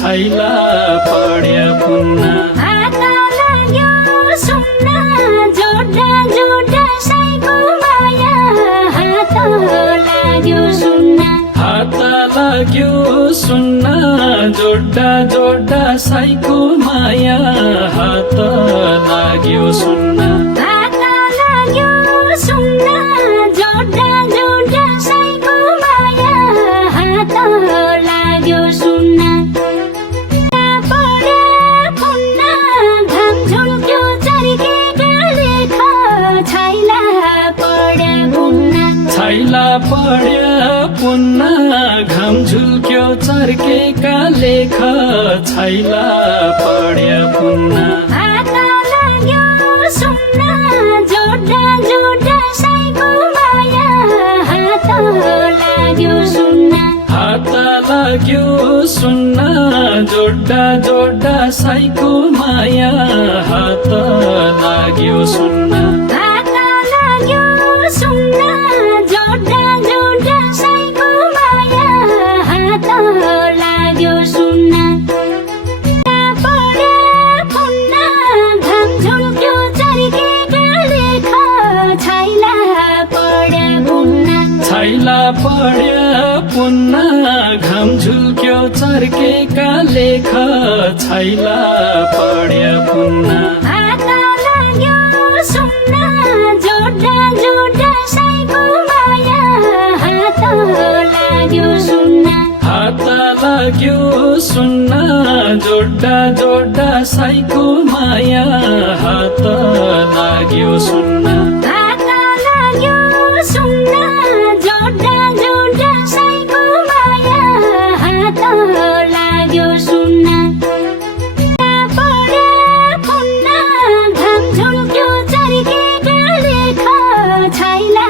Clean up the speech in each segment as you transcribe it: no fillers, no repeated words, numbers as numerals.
छैला पढ्या पुन्न हात लाग्यो सुन्न जोड्दा जोड्दा साईको माया हात लाग्यो सुन्न हात लाग्यो सुन्न जोड्दा जोड्दा साईको माया हात लाग्यो सुन्न हात लाग्यो सुन्न जोड्दा जोड्दा साईको माया हात लाग्यो सुन्न पढ्या पुन्न घाम झुल्क्यो चर्केका लेख छैला पढ्या पुन्न छैला पढ्या पुन्न घाम झुल्क्यो चर्केका लेख छैला पढ्या पुन्न हात लाग्यो सुन्न जोड्दा जोड्दा साईको माया हात लाग्यो सुन्न हात लाग्यो सुन्न जोड्दा जोड्दा साईको माया हात लाग्यो सुन्न हात लाग्यो सुन्न जोड्दा जोड्दा साईको माया हात लाग्यो सुन्न पढ्या पुन्न घाम झुल्क्यो चर्केका लेख छैला पढ्या पुन्न छैला पढ्या पुन्न घाम झुल्क्यो चर्केका लेख छैला पढ्या पुन्न हात लाग्यो सुन्न जोड्दा जोड्दा साईको माया हात लाग्यो सुन्न हात लाग्यो सुन्न जोड्दा जोड्दा साईको माया हात लाग्यो सुन्न हात लाग्यो सुन्न जोड्दा जोड्दा साईको माया हात लाग्यो सुन्न पढ्या पुन्न घाम झुल्क्यो चर्केका लेख छैला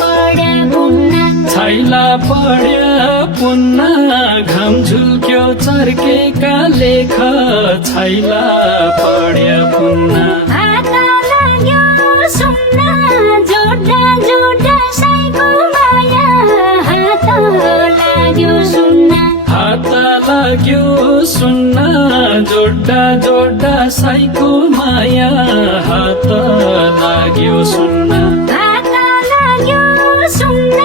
पढ्या पुन्न छैला पढ्या पुन्न घाम झुल्क्यो चर्केका लेख छैला पढ्या पुन्न हात लाग्यो सुन्न जोड्दा जोड्दा साईको माया हात लाग्यो सुन्न हात लाग्यो सुन्न जोड्दा जोड्दा साईको माया हात लाग्यो सुन्न हात लाग्यो सुन्न